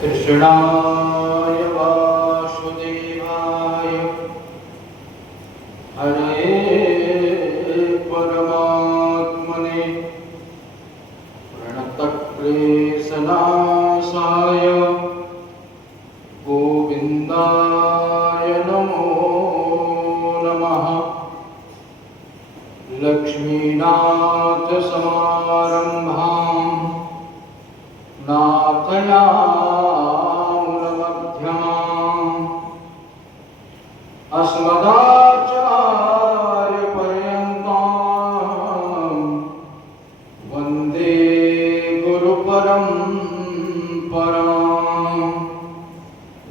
कृष्णाय वासुदेवाय हरे परमात्मने प्रणतक्लेशनाशाय गोविन्दाय नमो नमः। लक्ष्मीनाथसमारम्भां नाथयामुनमध्यमाम् अस्मदाचार्यपर्यन्तां वन्दे गुरुपरम्परां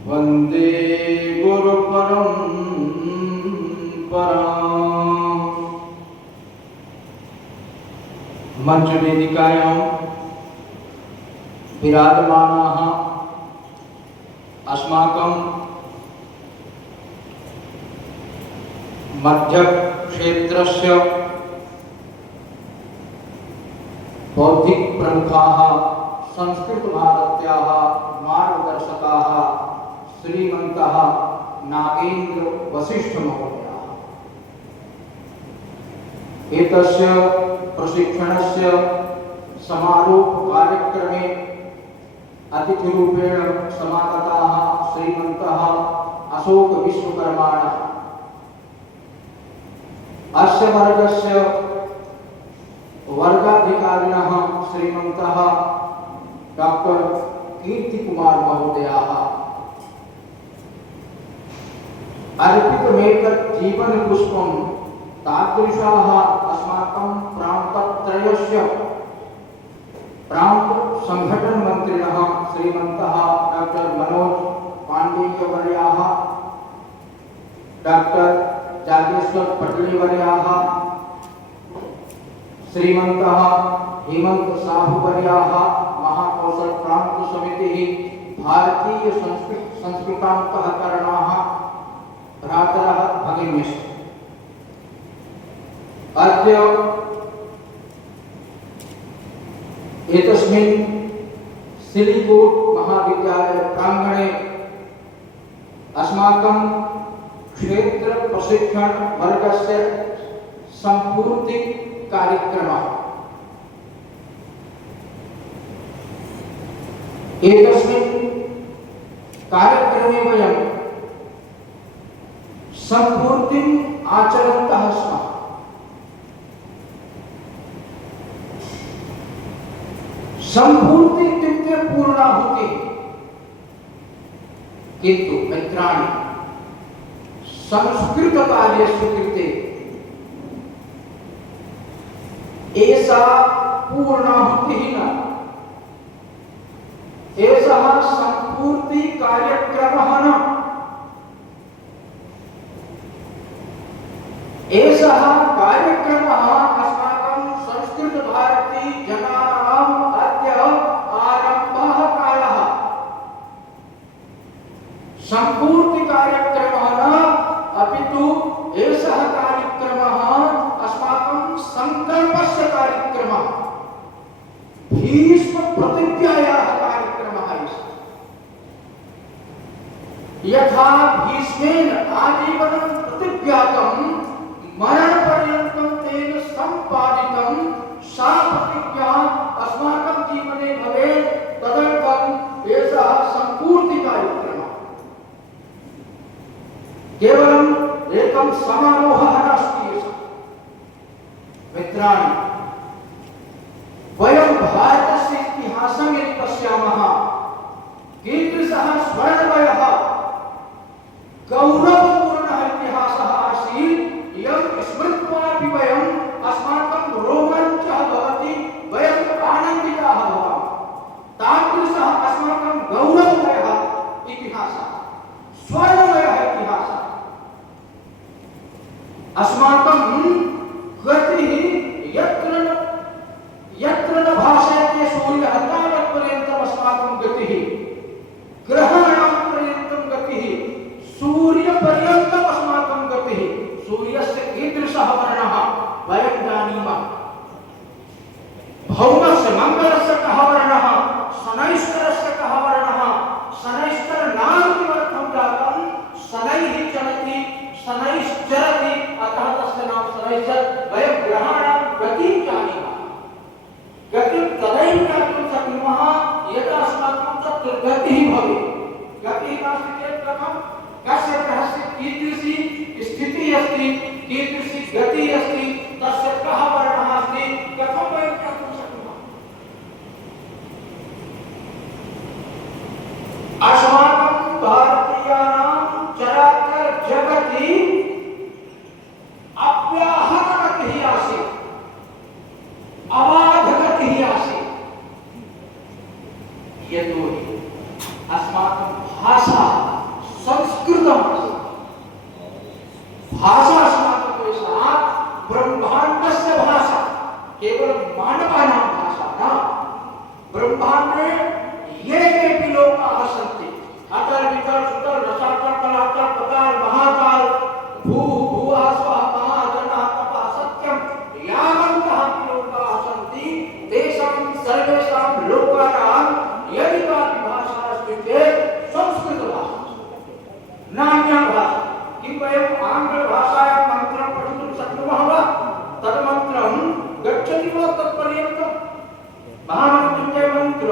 वन्दे गुरुपरम्पराम्। मंच वेदिकायां विराजमानाः अस्माकं मध्यक्षेत्रस्य बौद्धिक प्रमुखाः संस्कृतभारत्याः मार्गदर्शकाः श्रीमन्तः नागेन्द्र वसिष्ठमहोदयाः। एतस्य प्रशिक्षणस्य समारोह कार्यक्रमे अतिथिरूपेण समागताः श्रीमन्तः अशोक विश्वकर्माणः। अस्य वर्गस्य वर्गाधिकारिणः श्रीमन्तः डॉक्टर कीर्तिकुमार महोदयाः। अर्पितमेतत् जीवनपुष्पं तादृशाः अस्माकं प्रान्तत्रयस्य प्रांत संगठन मंत्रिणः श्रीमन्तः डॉक्टर मनोज पांडेयवर्याः, डॉक्टर जागेश्वर पटलेवर्याः, श्रीमन्तः हेमंत साहुवर्याः, महाकौशल प्रांत समितिः, भारतीय संस्कृतान्तःकरणाः, भ्रातरः भगिन्यश्च। अद्य एतस्मिन् सिलिकोट महाविद्यालय प्रांगणे अस्माकं क्षेत्र प्रशिक्षण वर्गस्य संपूर्ति कार्यक्रमः। एतस्मिन् कार्यक्रमे वयं संपूर्तिम् आचरन्तः स्मः। संपूर्ति इत्युक्ते पूर्णाहुति, किन्तु मित्राणि संस्कृतकार्यस्य कृते एषा पूर्णाहुतिः न, एषः संपूर्ति कार्यक्रमः न, एषः कार्यक्रमः अस्माकं संस्कृतभारती जनानाम् अद्य आरम्भः कालः। संपूर्ति कार्यक्रमः न, अपितु एषः कार्यक्रमः अस्माकं संकल्पस्य कार्यक्रमः, भीष्म प्रतिज्ञायाः कार्यक्रमः। यथा भीष्मेन आजीवनं प्रतिज्ञातं मरणपर्यन्तं तेन सम्पादितं, सा प्रतिज्ञा अस्माकं जीवने भवेत्, तदर्थम् एषः संपूर्ति कार्यक्रमः। केवलम् एकं समारोहः नास्ति एषः। मित्राणि, वयं भारतस्य इतिहासं यदि पश्यामः, कीदृशः स्वर्णमयः गौरवपूर्णः इतिहासः आसीत्, यं स्मृत्वापि वयम् अस्माकं रोमाञ्चः भवति, वयम् आनन्दिताः भवामः। तादृशः अस्माकं गौरवमयः इतिहासः, स्वर्णमयः इतिहासः। अस्माकं गतिः यत्र न भाषयते सूर्यः तावत्पर्यन्तम् अस्माकं गतिः, ग्रहाणां पर्यन्तं गतिः, सूर्यपर्यन्तम् अस्माकं गतिः। सूर्यस्य कीदृशः वर्णः वयं जानीमः। भौमस्य मङ्गलस्य कः वर्णः, शनैश्चरस्य कः वर्णः, गतिः नास्ति चेत् कथं कस्य ग्रहस्य कीदृशी स्थितिः अस्ति कीदृशी गतिः अस्ति तस्य कः वर्णः अस्ति कथं वयं ज्ञातुं शक्नुमः। अस्माकं भारतीयानां चराचर जगति अव्याहत गतिः आसीत् अबाध गतिः आसीत् यतोहि अस्माकं भाषा संस्कृतं भाषा अस्माकं एषा ब्रह्माण्डस्य भाषा केवल मानवानां भाषा न ब्रह्माण्डे ये केऽपि लोकाः सन्ति अतल वितल सुतल रसातल तलातल पताल महाकाल भूः भुवः स्वः महः जनः तपः सत्यं यावन्तः लोकाः सन्ति तेषां सर्वेषां लोकानां यदि कापि भाषा अस्ति चेत् संस्कृतभाषा नान्या भाषा। किं वयम् आङ्ग्लभाषायां मन्त्रं पठितुं शक्नुमः वा तन्मन्त्रं गच्छति वा तत्पर्यन्तं महामृत्युञ्जय मन्त्र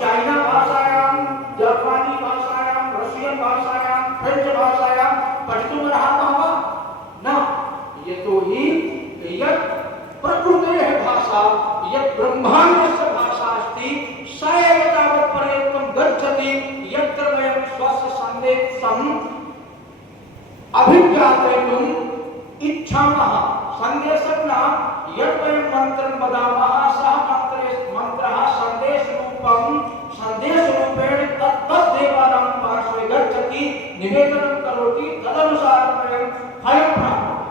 चाइना भाषायां जापानी भाषायां रशियन भाषायां फ्रेंच भाषायां पठितुमर्हामः वा न यतोहि यत् प्रकृतेः भाषा यत् ब्रह्माण्डस्य भाषा अस्ति सा एव तावत्पर्यन्तं गच्छति यत्र वयं स्वस्य सन्देशम् अभिव्यापयितुम् इच्छामः। सन्देशं न यत् वयं मन्त्रं वदामः सः मन्त्रः सन्देशरूपेण तद्देवानां पार्श्वे गच्छति निवेदनं करोति तदनुसारं वयं फलं प्राप्नुमः।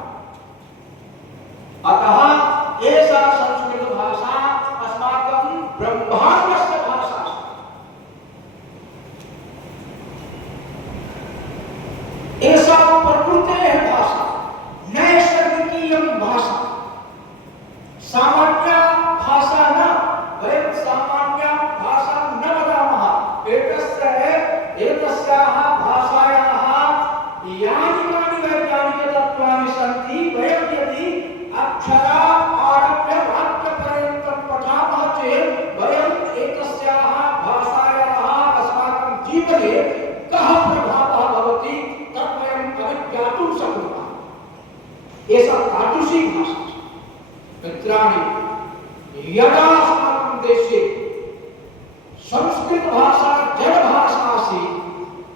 अतः एषा संस्कृतभाषा अस्माकं ब्रह्माण्डस्य भाषा अस्ति। एषा प्रकृतेः भाषा नैसर्गिकीयं भाषा सामान्य भाषा न वयं सामान्य भाषा न वदामः। एतस्याः भाषायाः यानि कानि वैज्ञानिकतत्त्वानि सन्ति वयं यदि अक्षरा आरभ्य वाक्यपर्यन्तं पठामः चेत् वयम् एतस्याः भाषायाः अस्माकं जीवने कः प्रभावः भवति तत् वयम् अभिज्ञातुं शक्नुमः। एषा तादृशी भाषा मित्राणि यदा अस्माकं देशे संस्कृत भाषा जडभाषा आसीत्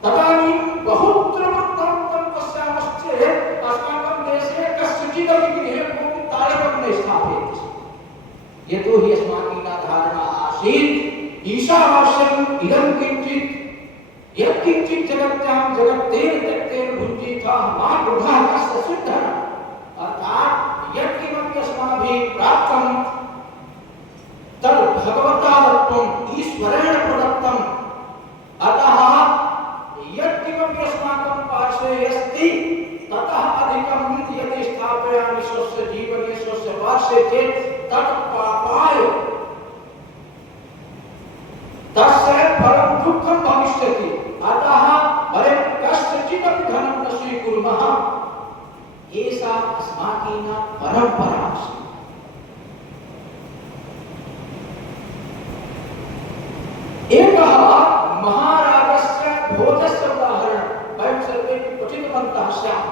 तदानीं बहुत्र वृत्तान्तं पश्यामश्चेत् अस्माकं देशे कस्यचिदपि गृहे कोऽपि तालकं न स्थापयति। यतोहि अस्माकं धारणा आसीत् ईशावास्यम् इदं किञ्चित् यत्किञ्चित् जगत्यां जगत्तेन त्यक्तेन भुञ्जीतः मा वृथा कस्य सिद्धः। अर्थात् यत्किमपि अस्माभिः प्राप्तं तद् भगवता दत्तम् ईश्वरेण प्रदत्तम्। अतः यत्किमपि अस्माकं पार्श्वे अस्ति ततः अधिकं यदि स्थापयामि स्वस्य जीवने स्वस्य पार्श्वे चेत् तत् पापाय तस्य फलं दुःखं भविष्यति। अतः वयं कस्यचिदपि धनं न स्वीकुर्मः। एषा अस्माकीं परम्परा अस्ति। एकः महाराजस्य भोजस्य उदाहरणं वयं सर्वे पठितवन्तः स्याम।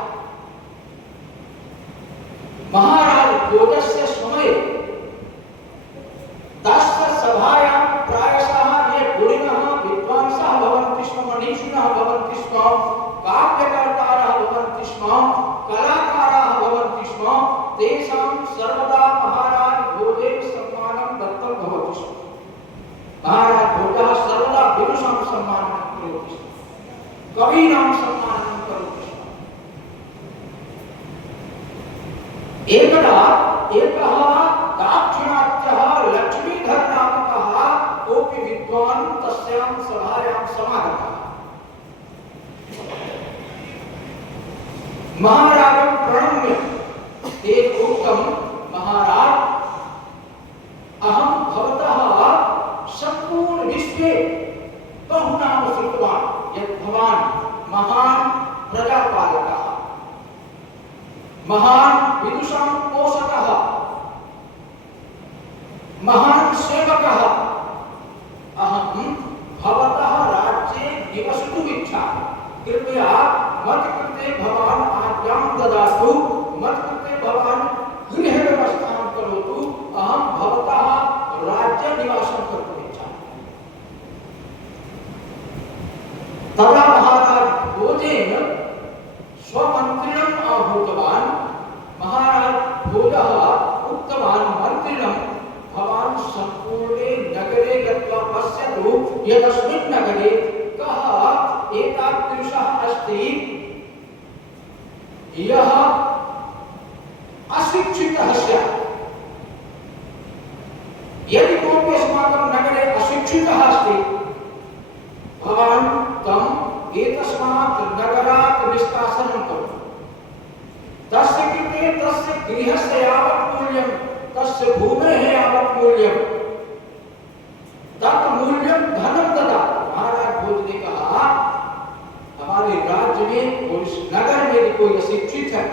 महाराज भोजस्य समये तस्य सभायां प्रायशः ये गुणिनः विद्वांसः भवन्ति स्म मनीषिणः भवन्ति स्म काव्यकर्तारः भवन्ति स्म कलाकाराः भवन्ति स्म तेषां सर्वदा महाराज भोजे सम्मानं दत्तं भवति स्म। महाराज भोजः सर्वदा विदुषां सम्मानं करोति स्म कवीनां सम्मानं करोति स्म। एकदा एकः दाक्षिणात्यः लक्ष्मीधर नामकः कोऽपि विद्वान् तस्यां सभायां समागतः। महाराजं प्रणम्य तेन उक्तं महाराज अहं भवतः संपूर्ण विश्वे बहुनाम श्रुतवान् यत् भवान् महान् प्रजापालकः महान् विदुषां पोषकः महान् सेवकः। अहं भवतः राज्ये निवसितुम् इच्छामि। कृपया मत कृते भवान आज्ञां ददातु, मत कृते भवान गृह व्यवस्थां करोतु, अहं भवतः राज्य निवासं कर्तुम् इच्छामि। तदा महाराज भोजेन स्वमन्त्रिणम् आहूतवान्। महाराज भोजः उक्तवान् मन्त्रिणं, भवान् सम्पूर्णे नगरे गत्वा पश्यतु यदस्मिन् नगरे कः एतादृशः अस्ति यः अशिक्षितः स्यात्। यदि कोऽपि अस्माकं नगरे अशिक्षितः अस्ति, भवान् तम् एतस्मात् नगरात् निष्कासनं करोतु। तस्य कृते तस्य गृहस्य यावत् मूल्यं, तस्य भूमेः यावत् मूल्यं, तत् मूल्यं धनं ददातु। महाराज भोज ने कहा, हमारे राज्य में और इस नगर में यदि कोई अशिक्षित है,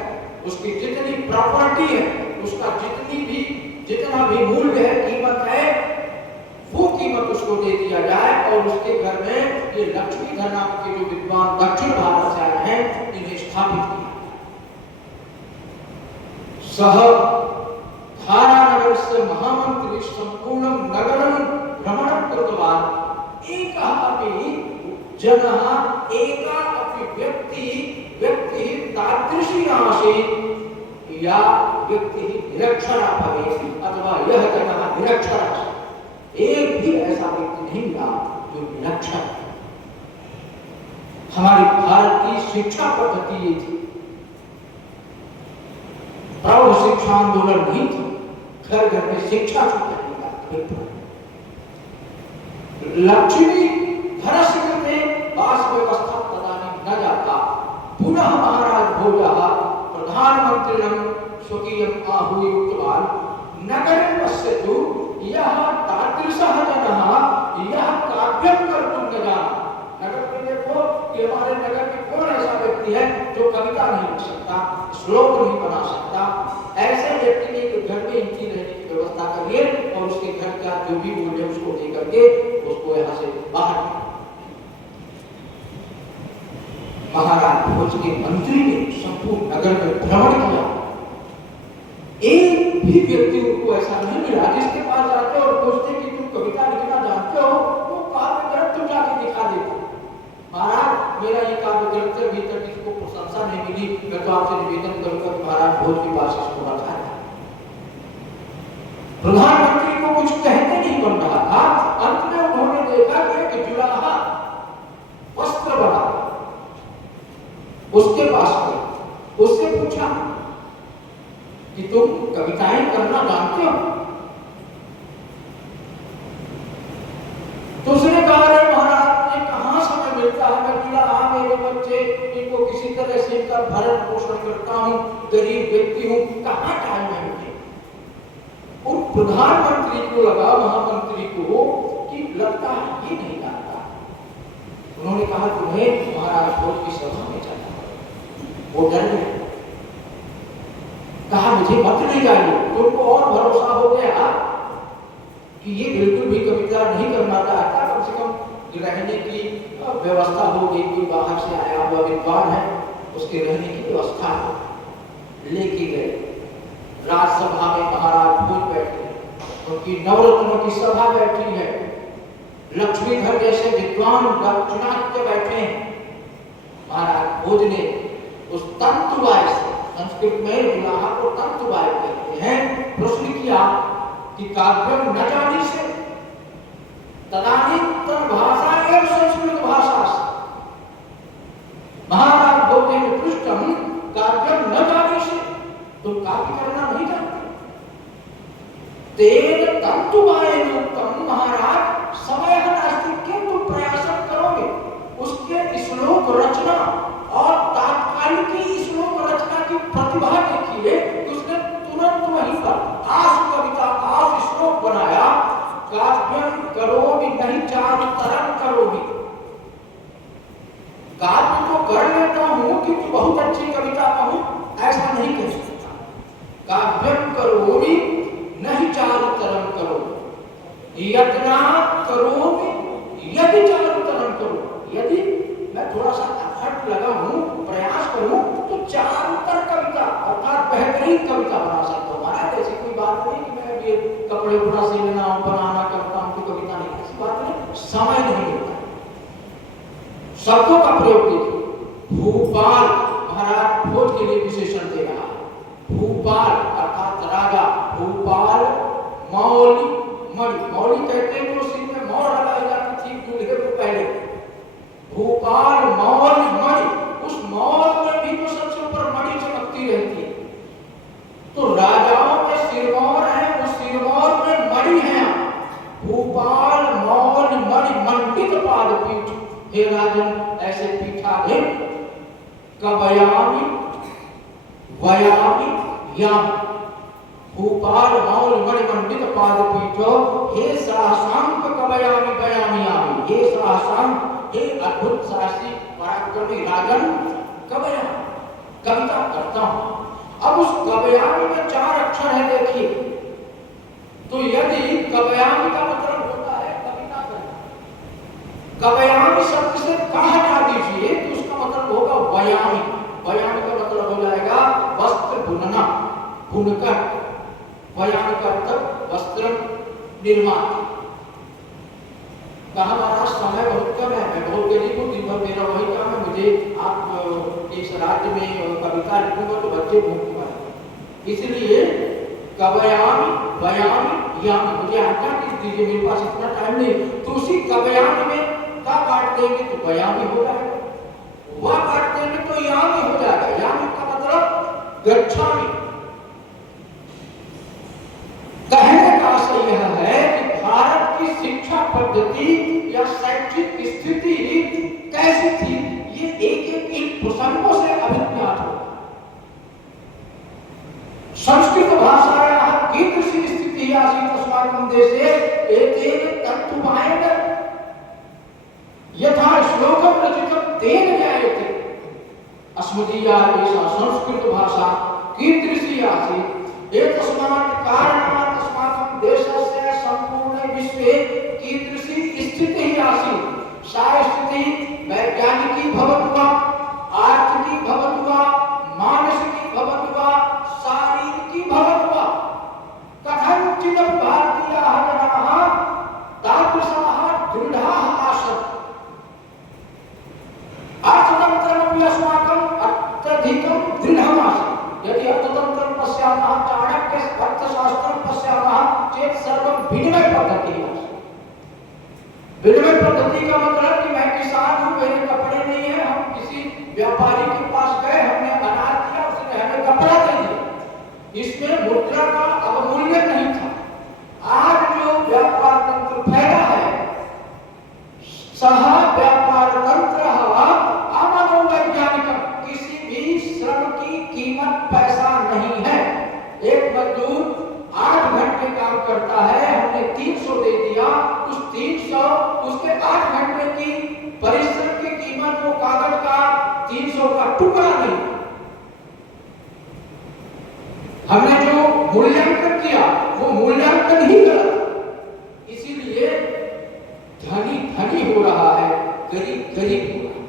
उसकी जितनी प्रॉपर्टी है, उसका जितना भी मूल्य है, कीमत है, वो कीमत उसको दे दिया जाए और उसके घर में ये लक्ष्मीधर नाम के जो विद्वान दक्षिण भारत से आए हैं, इन्हें स्थापित किया। सह धारानगरस्य महामंत्री संपूर्णं नगरं भ्रमणं कृतवान्। एकः अपि जनः, एका अपि व्यक्तिः तादृशी नासीत् या व्यक्तिः निरक्षरा भवेत् अथवा यह जनः निरक्षरा। एक भी ऐसा व्यक्ति नहीं मिला जो निरक्षर है। हमारी भारत की शिक्षा पद्धति ये थी, प्रौढ़ शिक्षा आंदोलन नहीं थी, घर घर में शिक्षा करने का। लक्ष्मी धरस्य में वास व्यवस्था तदानीं न जाता। पुनः महाराज भोजः प्रधानमंत्रिणं स्वकीयम् आहूय उक्तवान्, नगरे पश्यतु यः तादृशः जनः यः काव्यं कर्तुं न जानाति। नगर में देखो कि हमारे नगर में कौन ऐसा व्यक्ति है जो कविता नहीं लिख सकता, श्लोक नहीं बना सकता। ऐसे व्यक्ति के घर में इनकी रहने की व्यवस्था करिए और उसके घर का जो भी मूल्य उसको दे करके उसको यहाँ से बाहर। महाराज भोज के मंत्री ने संपूर्ण नगर में भ्रमण किया। एक भी व्यक्ति उनको ऐसा नहीं मिला जिसके पास जाते और पूछते कि तुम कविता लिखना जानते हो, वो काव्य ग्रंथ जाके दिखा देते। महाराज मेरा ये काव्य ग्रंथ अभी तक इसको प्रशंसा नहीं मिली, मैं तो आपसे निवेदन करूंगा कि महाराज भोज के पास इसको रखा है। प्रधानमंत्री को कुछ कहते नहीं बन रहा था। अंत में उन्होंने देखा कि एक जुलाहा वस्त्र बना, उसके पास गए, उससे पूछा कि तुम कविताएं करना जानते हो? तो उसने कहा, अरे महाराज ये कहाँ समय मिलता है, मैं जुलाहा मेरे बच्चे, इनको किसी तरह से इनका भरण पोषण करता हूँ, गरीब व्यक्ति हूँ, कहाँ टाइम है मुझे। और प्रधानमंत्री को लगा, महामंत्री को, कि लगता है ये नहीं जानता। उन्होंने कहा तुम्हें महाराज भोज की सभा में जाना। वो डर गए, कहा मुझे मत ले जाइए। तो उनको और भरोसा हो गया कि ये बिल्कुल भी कविता नहीं करना चाहता, कम से कम रहने की व्यवस्था होगी, कोई बाहर से आया हुआ विद्वान है, उसके रहने की व्यवस्था हो। लेके गए राजसभा में, महाराज भोज बैठे, उनकी नवरत्नों की सभा बैठी है, लक्ष्मीधर जैसे विद्वान दाक्षिणात्य बैठे हैं। महाराज भोज ने उस तंतुवाय से, संस्कृत में जुलाहा को तंतुवाय कहते हैं, प्रश्न किया कि काव्यम न जानी से तदानीन्तन भाषा एवं संस्कृत भाषा से। महाराज भोज ने पृष्ठम काव्यम न जानी से, तो काव्य करना नहीं जानते। तेन तंतुवाय उत्तम, महाराज समय नास्ति, किंतु प्रयास करोगे उसके श्लोक रचना और तात्कालिक की श्लोक रचना की प्रतिभा देखिए। उसने तुरंत वहीं पर आस कविता, आस श्लोक बनाया। काव्यम करोगे नहीं चारु तरंग करोगे। काव्य तो कर लेता हूं क्योंकि बहुत अच्छी कविता कहूं, ऐसा नहीं कह सकता। काव्यम करोगे नहीं चारु तरंग करोगे, यत्ना करोगे यदि चारु तरंग करोगे। यदि मैं थोड़ा सा एफर्ट नहीं मिलता। शब्दों का प्रयोग देखिए, भूपाल महाराज भोज के लिए विशेषण दे रहा है। भूपाल अर्थात राजा, भूपाल मौली मणि, मौली कहते हैं जो सिर में मोहर लगाई जाती थी दूल्हे को पहले, भूपाल मौल मणि, उस मौल में भी तो सबसे ऊपर मणि चमकती रहती है। तो राजाओं में सिरमौर है, उस सिरमौर में मणि है। भूपाल मौल मणि मंडित पादपीठ, हे राजन ऐसे पीठाधीन, कबयामी वयामी यामी, भूपाल मौल मणि मंडित पादपीठो, हे साहसांक कबयामी वयामी यामी, हे साहसांक, हे अद्भुत साहसी पराक्रमी राजन कबया, कविता करता हूं। अब उस कबयामी में 4 अक्षर है देखिए, तो यदि कबयामी का मतलब होता है कविता करना, कबयामी शब्द से कहा जा दीजिए तो उसका मतलब होगा वयामी। वयामी का मतलब हो जाएगा वस्त्र बुनना, बुनकर, वयामी का अर्थ वस्त्र निर्माण। कहा महाराज समय बहुत कम है, मैं बहुत गरीब हूँ, दिन भर मेरा वही काम है, मुझे आप इस राज्य में कविता लिखूंगा तो बच्चे भूख मारेंगे, इसलिए कबयामी वयामी यामी, मुझे आज्ञा दीजिए, मेरे पास इतना टाइम नहीं। तो उसी कबयामी में का काट देंगे तो वयामी हो जाएगा, वह काट देंगे तो यामी हो जाएगा। यामी का मतलब गच्छामी। कहने का आशय यह है कि भारत की शिक्षा पद्धति या शैक्षिक स्थिति कैसी थी, ये एक इन प्रसंगों से अभिज्ञात हो। संस्कृत भाषायाः कीदृशी स्थितिः आसीत् अस्माकं देशे, एतेन तन्तुमायेन यथा श्लोकं रचितं तेन ज्ञायते। अस्मदीया एषा संस्कृत भाषा कीदृशी आसीत्, एतस्मात् कारणात् अस्माकं देशस्य सम्पूर्णे विश्वे कीदृशी स्थितिः आसीत्। सा स्थितिः वैज्ञानिकी भवतु वा, आर्थिकी भवतु वा, मानसिकी भवतु वा, शारीरिकी भवतु वा, कथञ्चिदपि भारतीयाः जनाः तादृशाः दृढाः आसन्। अर्थतन्त्रमपि अस्माकम् अत्यधिकं दृढम् आसीत्। यदि अर्थतन्त्रं पश्यामः, चाणक्य अर्थशास्त्रं पश्यामः चेत् सर्वं विनिमय पद्धतिः आसीत्। विनिमय पद्धति का मतलब कि मैं किसान हूँ, मेरे कपड़े नहीं है, हम किसी व्यापारी के पास गए, हमने अनाज दिया, उसने हमें कपड़ा दे दिया, इसमें मुद्रा का अवमूल्यन नहीं था। आज जो व्यापार तंत्र फैला है, सह व्यापार तंत्र अमनोवैज्ञानिक, किसी भी श्रम की कीमत पैसा नहीं है। एक मजदूर 8 घंटे काम करता है, हमने 300 दे दिया, उस 300 उसके 8 घंटे की परिश्रम की कीमत वो कागज का 300 का टुकड़ा नहीं। हमने जो मूल्यांकन किया वो मूल्यांकन ही गलत, इसीलिए धनी धनी हो रहा है, गरीब गरीब हो रहा है,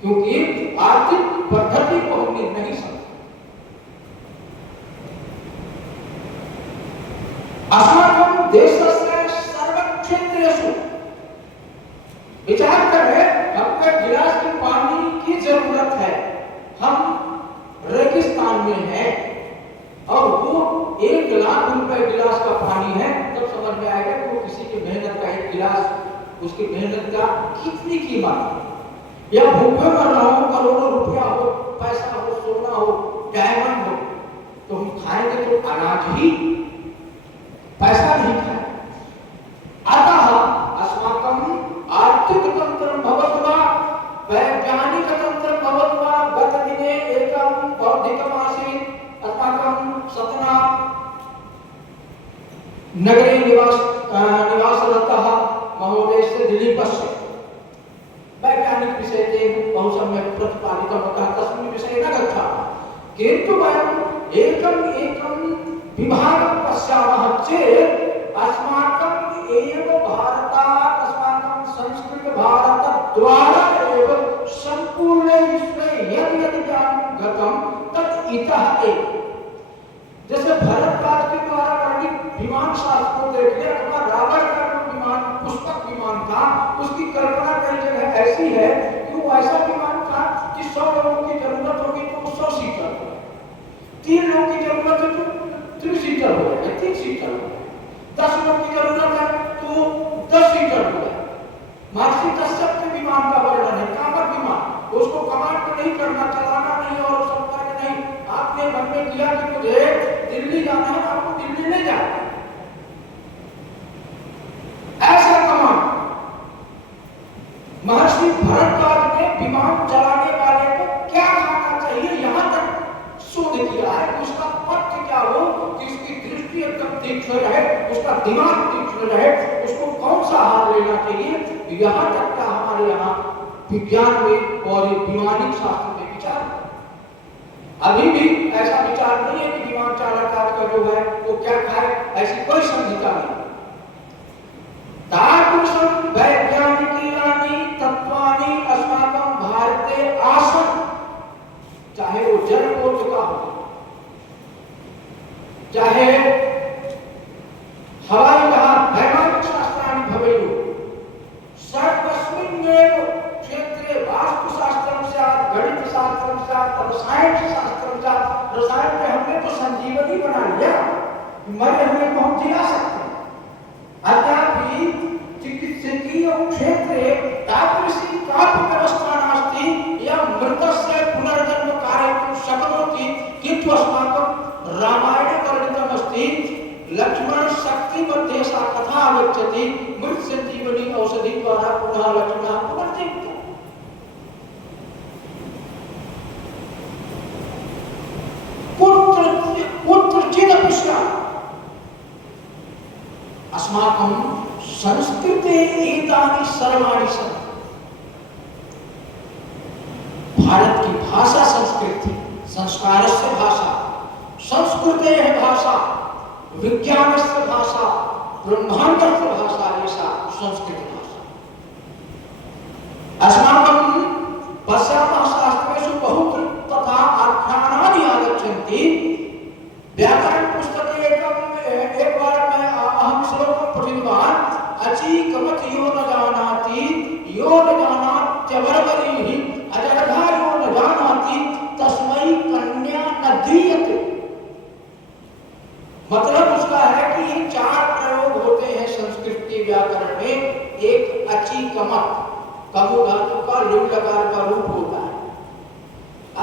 क्योंकि आर्थिक पद्धति को हमने नहीं समझा। अस्माकं देशस्य सर्वक्षेत्रेषु विचार करें, हमको एक गिलास की पानी की जरूरत है, हम रेगिस्तान में हैं और वो 1 लाख रुपए गिलास का पानी है, तब समझ में आएगा कि वो किसी की मेहनत का एक गिलास, उसकी मेहनत का कितनी कीमत है। या भूखे मर रहा हो, करोड़ों रुपया हो, पैसा हो, सोना हो, डायमंड हो, तो हम खाएंगे तो अनाज ही, पैसा नहीं खाए। अतः अस्माकं आर्थिक तंत्रं भवतु वा, वैज्ञानिक तंत्रं भवतु वा, गतदिने एकं बौद्धिकम् आसीत् अस्माकं सतना नगरे निवासरतः महोदयस्य दिलीपस्य वैज्ञानिक विषये तेन बहु सम्यक् प्रतिपादितवन्तः, तस्मिन् विषये न गच्छामः, किन्तु वयम् एकं विभागं पश्यामः चेत् अस्माकम् एव भारतात्, अस्माकं संस्कृत भारतद्वारा एव सम्पूर्णे विश्वे यद् यद् ज्ञानं गतं तत् इतः एव। जैसे भरद्वाज के द्वारा वर्णित विमान शास्त्र को देखिए, अथवा रावण का जो विमान पुष्पक विमान था, उसकी कल्पना ऐसी है कि वो ऐसा विमान था कि 100 लोगों की जरूरत होगी तो 100 सीटर हो, 3 लोगों की जरूरत है तो 3 सीटर हो जाएगा, 3 सीटर हो जाएगा, 10 लोगों की जरूरत है तो 10 सीटर हो जाएगा। महर्षि कश्यप के विमान का वर्णन है, कामर विमान, उसको कमांड नहीं करना, चलाना नहीं और संपर्क नहीं। आपने मन में किया कि मुझे दिल्ली जाना है, आपको दिल्ली नहीं जाना, ऐसा कमांड। महर्षि भारद्वाज ने विमान चलाने वाले को क्या खाना चाहिए यहां तक शोध किया है, उसका पथ क्या हो कि उसकी दृष्टि एकदम तीक्ष्ण रहे, उसका दिमाग तीक्ष्ण रहे, उसको कौन सा आहार लेना चाहिए, यहां तक का हमारे यहाँ विज्ञान में और विमानिक शास्त्र में विचार। अभी भी ऐसा विचार नहीं है कि विमान चालक आज का जो है वो क्या खाए, ऐसी कोई संहिता नहीं। तादृशं वैज्ञानिकीयानि तत्वानि अस्माकं भारते आसन्, चाहे वो जल का हो, चाहे हवाई जहाज वैमानिक शास्त्राणि भवेयुः, सर्वस्मिन्नेव क्षेत्रे वास्तुशास्त्रं स्यात्, गणितशास्त्रं स्यात्, रसायनशास्त्रं स्यात्। रसायन में हमने तो संजीवनी बना लिया, मरे हुए को हम जिला सकते हैं। अद्यापि चिकित्सकीय क्षेत्रे तादृशी कापि व्यवस्था नास्ति या मृतस्य पुनर्जन्म कारयितुं शक्नोति, किन्तु अस्माकं रामायणे वर्णितमस्ति, लक्ष्मण शक्ति मध्ये सा कथा आगच्छति, मृत संजीवनी औषधि द्वारा पुनः लक्ष्मणः पुनर्जीवितः। कुत्रचिदपि स्यात् अस्माकं संस्कृते एतानि सर्वाणि सन्ति। भारत की भाषा संस्कृति, संस्कारस्य भाषा, संस्कृतेः भाषा, विज्ञानस्य भाषा, ब्रह्माण्डस्य भाषा, एषा संस्कृत भाषा। अस्माकं पश्यामः शास्त्रेषु बहुत्र तथा आख्यानानि आगच्छन्ति। व्याकरण पुस्तके एक बार मैं अहम श्लोकं पठितवान्, अचीकमत यो न जानाति यो न जानात्यवरवरीः अजगधा यो न जानाति तस्मै कन्या न दीयते। मतलब उसका है कि ये 4 प्रयोग होते हैं संस्कृत के व्याकरण में। एक अचीकमत, कमु धातु का लिंग लकार का रूप होता है।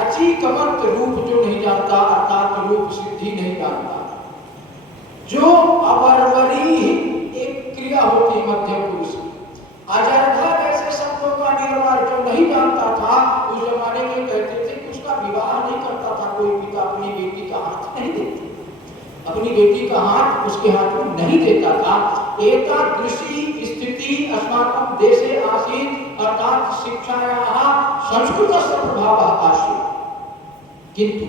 अचीकमत रूप जो नहीं जानता, अर्थात रूप सिद्धि नहीं जानता। जो अवरवरी एक क्रिया होती है मध्यम पुरुष की। अजर्धा जैसे शब्दों का निर्माण जो नहीं जानता था, उस जमाने में कहते थे कि उसका विवाह नहीं करता था कोई पिता, अपनी बेटी का हाथ नहीं देते, अपनी बेटी का हाथ उसके हाथ में नहीं देता था। एतादृशी स्थिति अस्माकं देशे आसीत्, अर्थात शिक्षायाः संस्कृतस्य प्रभावः आसीत्। किन्तु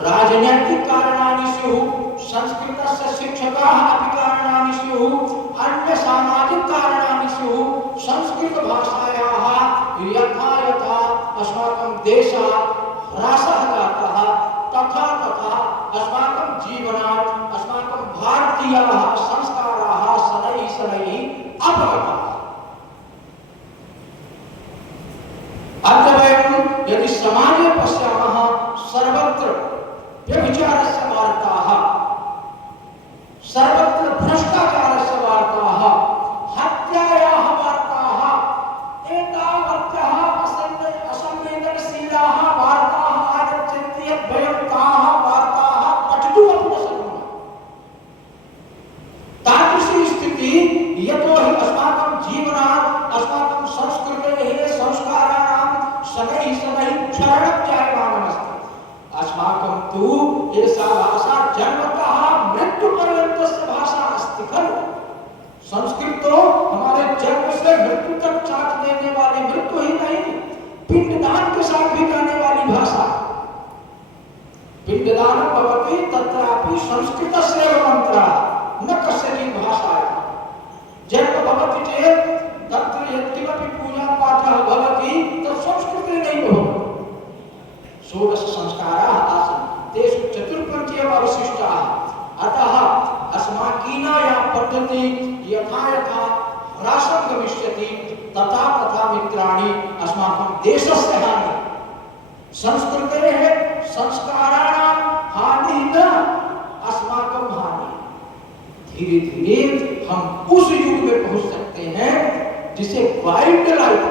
राजनैतिक कारणानि स्युः, संस्कृतस्य शिक्षकाः अपि कारणानि स्युः, अन्य सामाजिक कारणानि स्युः। संस्कृत भाषायाः यथा यथा अस्माकं देशात् ह्रासः जातः, तथा तथा अस्माकं जीवनात् अस्माकं भारतीयाः संस्काराः शनैः शनैः अपगताः। अद्य वयं यदि समाजे पश्यामः, सर्वत्र व्यभिचारस्य वार्ताः, सर्वत्र भ्रष्टाचारस्य वार्ताः, हत्यायाः वार्ताः, एतावत्यः असंवेदनशीलाः वार्ताः आगच्छन्ति यत् वयं ताः वार्ताः पठितुमपि न शक्नुमः। तादृशी स्थिति यतोहि अस्माकं जीवनात् अस्माकं संस्कृतेः संस्काराणां शनैः शनैः क्षरणं जायमानमस्ति। अस्माकं तु एषा भाषा जन्मतः मृत्युपर्यन्तस्य भाषा अस्ति खलु। संस्कृत तो हमारे जन्म से मृत्यु तक साथ देने वाली, मृत्यु ही नहीं पिंडदान के साथ भी जाने वाली भाषा। पिंडदान भवति तत्रापि संस्कृतस्यैव मंत्रः न कस्यचित् भाषायाः। जन्म भवति चेत् तत्र यत्किमपि पूजा पाठः भवति तत् संस्कृते नैव भवति। षोडश संस्काराः आसन्, तेषु चतुर्पञ्चेव अवशिष्टाः। अतः अस्माकीना या पद्धति यथा यथा ह्रासं गमिष्यति तथा तथा मित्राणि अस्माकं देशस्य हानि संस्कृतेः संस्काराणां हानि न अस्माकं हानि। धीरे धीरे हम उस युग में पहुंच सकते हैं जिसे वाइल्ड लाइफ है,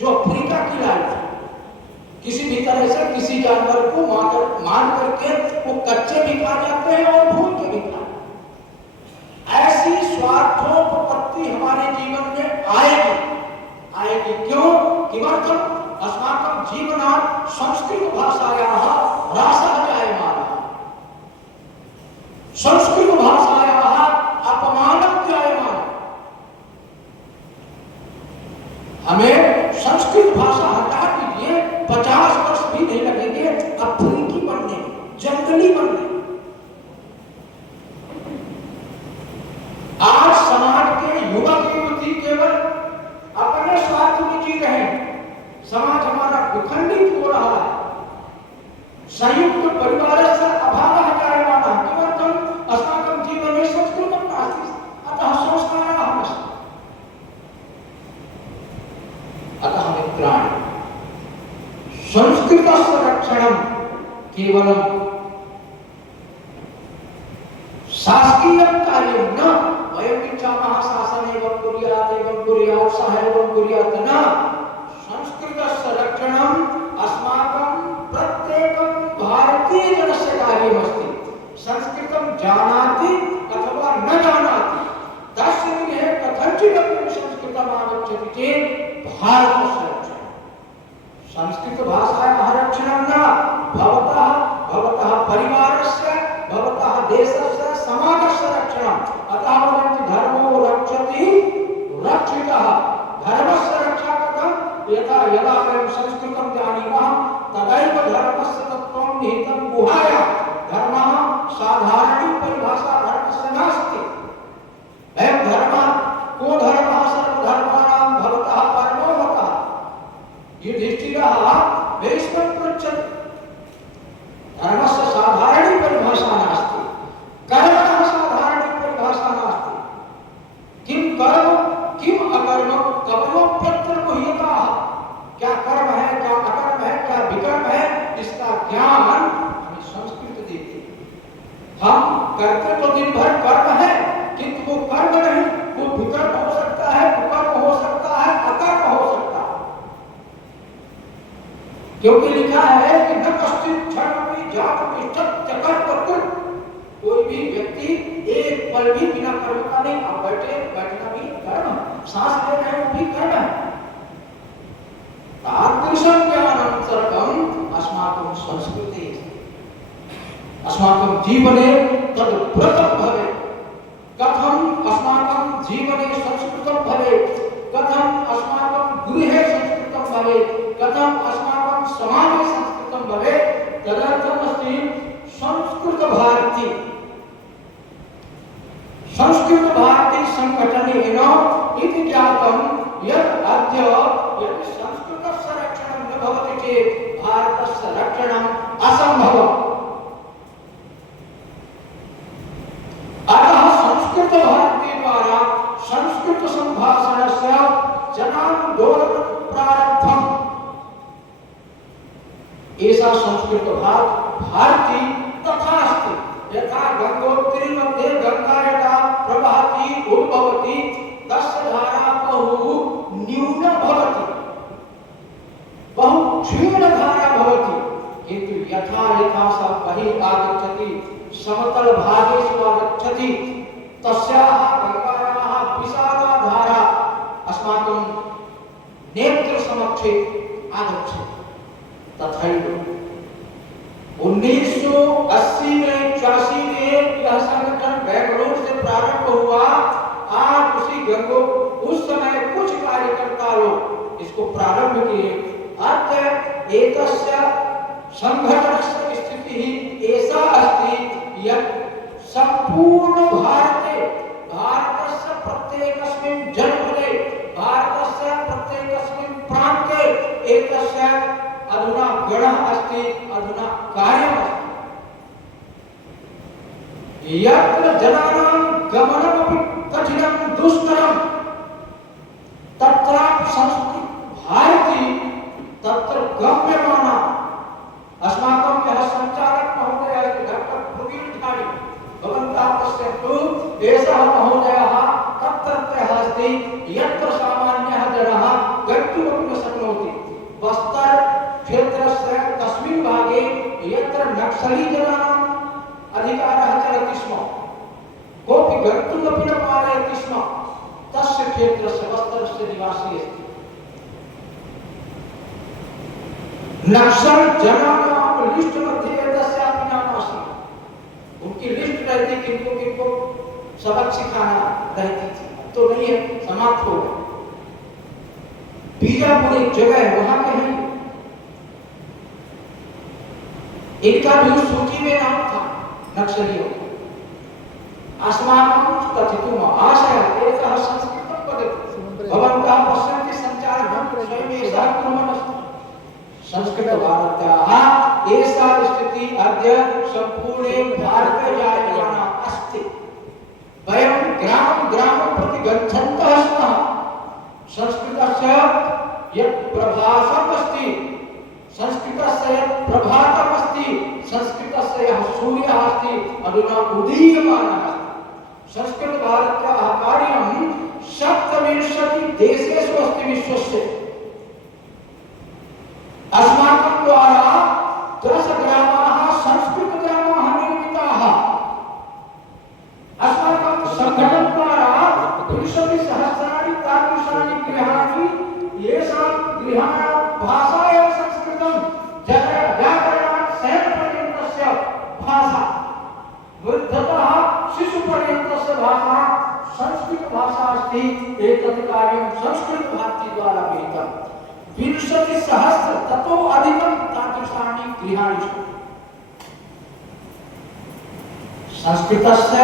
जो अफ्रीका की लाइफ है। किसी भी तरह से किसी जानवर को मार करके वो कच्चे भी खा जाते हैं और भून के भी खा। ऐसी स्वार्थोपपत्ति हमारे जीवन में आएगी क्यों? किमर्थम? अस्माकं जीवनात् संस्कृत भाषायाः ह्रासः जायमानः, संस्कृत भाषायाः अपमानं जायमानः। हमें संस्कृत भाषा हटा दीजिए, 50 वर्ष भी नहीं लगेंगे अफ्रीकी बनने, जंगली बनने। आज समाज के युवक युवती केवल अपने स्वार्थ में जी रहे हैं। समाज हमारा विखंडित हो रहा है। संयुक्त परिवारस्य अभावः जायमानः। किमर्थम्? अस्माकं जीवने संस्कृतं नास्ति, अतः संस्कारः नास्ति। अतः मित्राणि, संस्कृतस्य रक्षणं केवलं शासकीयं कार्यं न, वयम् इच्छामः शासनमेव कुर्यात् सः एवं कुर्यात् न। संस्कृतस्य रक्षणम् अस्माकं प्रत्येकं भारतीयजनस्य कार्यमस्ति। संस्कृतं जानाति अथवा न जानाति, तस्य गृहे कथञ्चिदपि संस्कृतम् आगच्छति चेत् भारतस्य रक्षणं, संस्कृत भाषायाः रक्षणं न, भवतः परिवारस्य, भवतः देशस्य, समाजस्य रक्षणम्। अतः वदन्ति धर्मो रक्षति रक्षितः। धर्मस्य रक्षा कथं? यदा वयं संस्कृतं जानीमः तदैव धर्मस्य तत्त्वं निहितं गुहायां। धर्मः साधारणी परिभाषा धर्मस्य नास्ति। अयं धर्मः को धर्मः सर्वधर्माणां भवतः परमो मतः। युधिष्ठिरः भीष्मं पृच्छति, धर्मस्य साधारणी परिभाषा नास्ति, कर्मणः साधारणी परिभाषा नास्ति। किं कर्म किम अकर्म कवयोऽप्यत्र गुह्यताः। क्या कर्म है, क्या अकर्म है, क्या विकर्म है, इसका ज्ञान हमें संस्कृत देती है। हम करते तो दिन भर कर्म है, किंतु वो कर्म नहीं, वो विकर्म हो सकता है, कुकर्म हो सकता है, अकर्म हो सकता है। क्योंकि लिखा है कि न कश्चित् क्षणमपि जातुतिष्ठत् कर्तुः। कोई भी व्यक्ति एक पल भी बिना कर्म का नहीं। आप बैठना भी कर्म, सांस ले रहे हो भी कर्म है। तादृशं ज्ञानं सर्वं अस्माकं संस्कृते, अस्माकं जीवने तद्व्रतं भवेत्। कथं अस्माकं जीवने संस्कृतं भवेत्, कथं अस्माकं गृहे संस्कृतं भवेत्, कथं अस्माकं समाजे संस्कृतं भवेत्, तदर्थमस्ति संस्कृत भारती। संस्कृत भारती संघटनेन इति ज्ञातं यत् अद्य यदि संस्कृतस्य रक्षणं न भवति चेत् भारतस्य रक्षणम् असम्भवम्। अतः संस्कृत भारती द्वारा संस्कृत संभाषणस्य जनान्दोलन प्रारब्धम्। एषा संस्कृत भारती तथा अस्ति। यथा गंगोत्री मध्ये गंगा यथा प्रवहति उद्भवति तस्य धारा बहु न्यूना भवति, बहु क्षीण धारा भवति। किंतु यथा यथा सा बहिः आगच्छति, समतल भागेषु आगच्छति, तस्याः गंगायाः विशाला धारा अस्माकं नेत्र समक्षे आगच्छति। तथैव 1980 में 84 में यह संगठन बेंगलुरु से प्रारंभ हुआ। आज उस समय कुछ कार्यकर्ता लोग इसको प्रारंभ किए। अतः एतस्य संघटनस्य स्थितिः एषा अस्ति यत् संपूर्ण भारतस्य प्रत्येकस्मिन् जनपदे, भारतस्य प्रत्येकस्मिन् प्रान्ते एतस्य अधुना गणः अस्ति, अधुना कार्यमस्ति। यत्र जनानां गमनमपि कठिनं दुष्करं तत्रापि संस्कृत भारती तत्र गम्यमाना अस्माकं यः संचालक महोदयः डॉक्टर प्रवीण ठाडी भवन्तः पश्यन्तु एषः महोदयः तत्रत्यः अस्ति यत्र सामान्यः जनः गन्तुमपि न शक्नोति बस्तर क्षेत्रस्य तस्मिन् भागे यत्र नक्सली जनानाम् अधिकारः चलति स्म कोऽपि गन्तुमपि न पारयति स्म तस्य क्षेत्रस्य बस्तरस्य निवासी अस्ति नक्सल जनानां लिस्ट मध्ये एतस्यापि नाम अस्ति उनकी लिस्ट रहती किनको किनको सबक सिखाना रहती थी तो नहीं है समाप्त हो गया बीजापुर एक जगह है वहां के हैं इनका भी उस सूची में नाम था नक्सलियों अस्माकं कथितुम् आशयः एकः संस्कृतं वदति भवन्तः पश्यन्ति सञ्चालकं स्वयम् एषः कुर्वन्नस्ति संस्कृतभारत्याः एषा स्थितिः अद्य सम्पूर्णे भारते जायमाना अस्ति वयं ग्रामं ग्रामं प्रति गच्छन्तः स्मः संस्कृतस्य यत् प्रभासम् अस्ति संस्कृतस्य यत् प्रभातम् अस्ति संस्कृतस्य यः सूर्यः अस्ति अधुना उदीयमानः अस्ति संस्कृतभारत्याः कार्यं 27 देशेषु अस्ति विश्वस्य अस्माकं द्वारा 10 ग्रामाः संस्कृतग्रामाः निर्मिताः अस्माकं संघटनद्वारा 20,000 तादृशानि गृहाणि येषां गृहाणां भाषा एव संस्कृतं व्याकरणात् शयनपर्यन्तस्य भाषा वृद्धतः शिशुपर्यन्तस्य भाषा संस्कृतभाषा अस्ति एतत् कार्यं संस्कृतभारतीद्वारा विहितम् 20,000 ततो अधिकं तादृशानि गृहाणि सन्ति संस्कृतस्य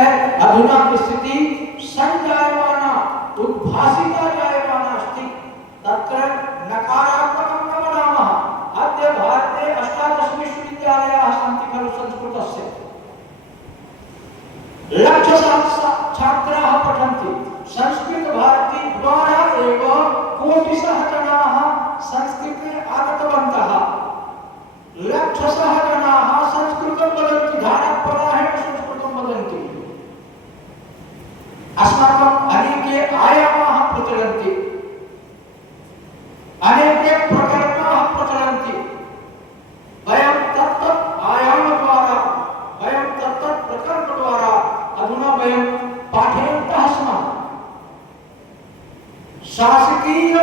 अधुना स्थितिः संजायमाना उद्भासिता जायमाना अस्ति तत्र नकारात्मकं न वदामः अद्य भारते 18 विश्वविद्यालयाः सन्ति खलु संस्कृतस्य छात्राः पठन्ति संस्कृतभारती द्वारा एव कोटिशः जनाः संस्कृते आगतवन्तः लक्षशः जनाः संस्कृतं वदन्ति धारपरायण संस्कृतं वदन्ति अस्माकम् अनेके आयामाः प्रचलन्ति अनेके प्रकरणाः प्रचलन्ति वयं तत्तत् आयामद्वारा वयं तत्तत् प्रकरणद्वारा अधुना वयं पाठयन्तः स्मः शासकीय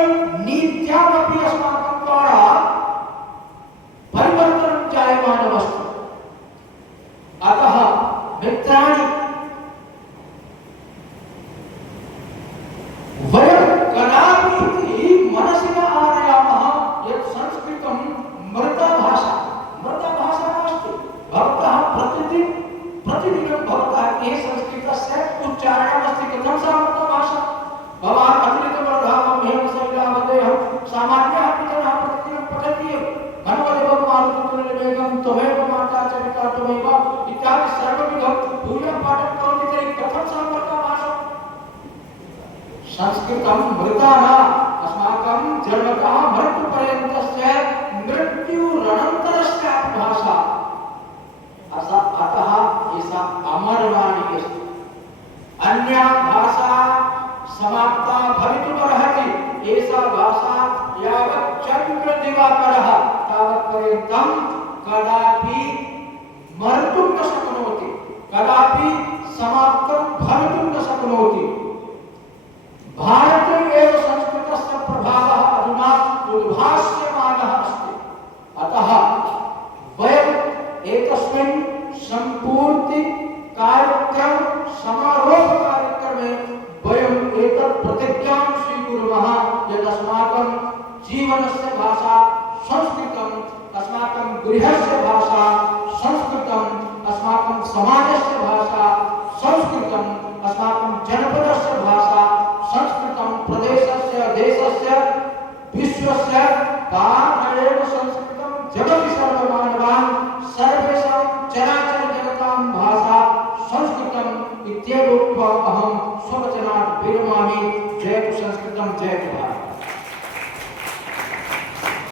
नीत्यामपि अस्माकं द्वारा परिवर्तनं जायमानमस्ति अतः मित्राणि वयं कदापि मनसि न आनयामः यत् संस्कृतं मृता भाषा नास्ति भवतः प्रतिदिनं भवतः ये संस्कृतस्य उच्चारणमस्ति कथं सा मृता भाषा भवान् अतिरिक्तवर्धामं हेम सविलावदेहं सामान्यः अपि जनः प्रतिदिनं पठति एव मनोदेवं मारुतितुल्यवेगं त्वमेव माता च पिता त्वमेव इत्यादि सर्वविधं भूयः पाठं करोति तर्हि कथं सा मृता भाषा संस्कृतं मृता न अस्माकं जन्मतः मृत्युपर्यन्तस्य मृत्युरनन्तरस्य भाषा अतः एषा अमरवाणी अस्ति अन्या भाषा समाप्ता भवितुमर्हति एषा भाषा यावत् चन्द्रदिवाकरः तावत्पर्यन्तं कदापि मर्तुं न शक्नोति कदापि समाप्तं भवितुं न शक्नोति भारते एव संस्कृतस्य प्रभावः अधुना उद्भास्यमानः अस्ति अतः वयम् एकस्मिन् सम्पूर्ति कार्यक्रम समारोह कार्यक्रमे वयम् एतत् प्रतिज्ञां स्वीकुर्मः यत् अस्माकं जीवनस्य भाषा संस्कृतम् अस्माकं गृहस्य भाषा संस्कृतम् अस्माकं समाजस्य भाषा संस्कृतम् अस्माकं जनपदस्य भाषा संस्कृतं प्रदेशस्य देशस्य विश्वस्य पाठेन संस्कृतं जगति सर्वमानवान् सर्वेषां चराचर जगतां भाषा संस्कृतम् इत्येव उक्त्वा अहं स्ववचनात् विरमामि। जय संस्कृतं जय भारत।